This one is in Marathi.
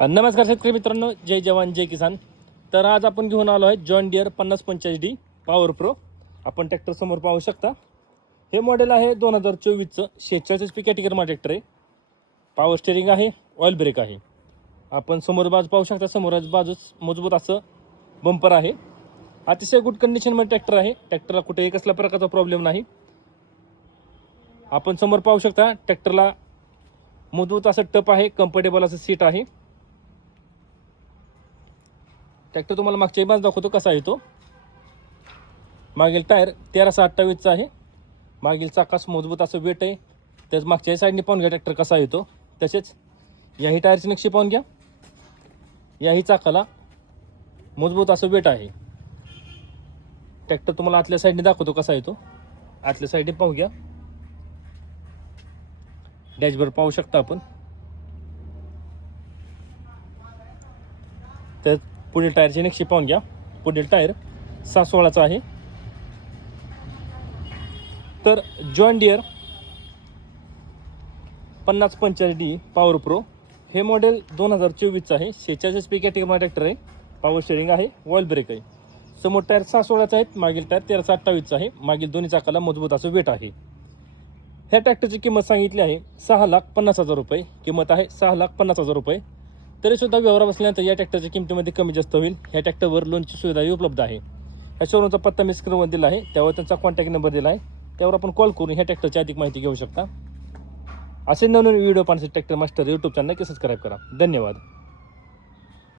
नमस्कार शेतकरी मित्रांनो, जय जवान जय किसान. तर आज आपण घेऊन आलो आहे John Deere 5045D power pro. आपण ट्रॅक्टर समोर पाहू शकता. हे मॉडेल आहे 2024चं 46 HP कॅटेगरीमा ट्रॅक्टर आहे. पॉवर स्टेरिंग आहे, ऑइल ब्रेक आहे. आपण समोर बाजू पाहू शकता. समोरच बाजूस मजबूत असं बंपर आहे. अतिशय गुड कंडिशनमध्ये ट्रॅक्टर आहे. ट्रॅक्टरला कुठेही कसल्या प्रकारचा प्रॉब्लेम नाही. आपण समोर पाहू शकता ट्रॅक्टरला मजबूत असं टप आहे, कम्फर्टेबल असं सीट आहे. ट्रॅक्टर तुम्हाला मागच्या बाजू दाखवतो कसा आहे तो. मागील टायर 1328चा आहे. मागील चाकास मजबूत असं वेट आहे. त्याच मागच्या साईडने पाहून घ्या ट्रॅक्टर कसा आहे तो. तसेच याही टायरची नक्षी पाहून घ्या. याही चाकाला मजबूत असं वेट आहे. ट्रॅक्टर तुम्हाला आतल्या साईडने दाखवतो कसा आहे तो. आतल्या साईडने पाहू घ्या. डॅशबोर्ड पाहू शकता आपण. तर पुढील टायरची नक्षी पाहून घ्या. पुढील टायर 616चा आहे. तर John Deere 5045D power pro हे मॉडेल 2024चं आहे. 46 HP कॅटेगरीमा ट्रॅक्टर आहे. पॉवर स्टेरिंग आहे, ऑइल ब्रेक आहे. समोर टायर 616चा आहे. मागील टायर 1328चा आहे. मागील दोन्ही चाकाला मजबूत असं वेट आहे. ह्या ट्रॅक्टरची किंमत सांगितली आहे 6,50,000 रुपये. किंमत आहे 6,50,000 रुपये. तरीसुद्धा व्यवहार बसल्यानंतर या ट्रॅक्टरच्या किमतीमध्ये कमी जास्त होईल. ह्या ट्रॅक्टरवर लोनची सुविधाही उपलब्ध आहे. ह्या शोरूमचा पत्ता मी स्क्रीनवर दिला आहे. त्यावर त्यांचा कॉन्टॅक्ट नंबर दिला आहे. त्यावर आपण कॉल करून ह्या ट्रॅक्टरची अधिक माहिती घेऊ शकता. असे नवीन व्हिडिओ पाहण्यासाठी ट्रॅक्टर मास्टर यूट्यूब चॅनल नक्की सबस्क्राईब करा. धन्यवाद.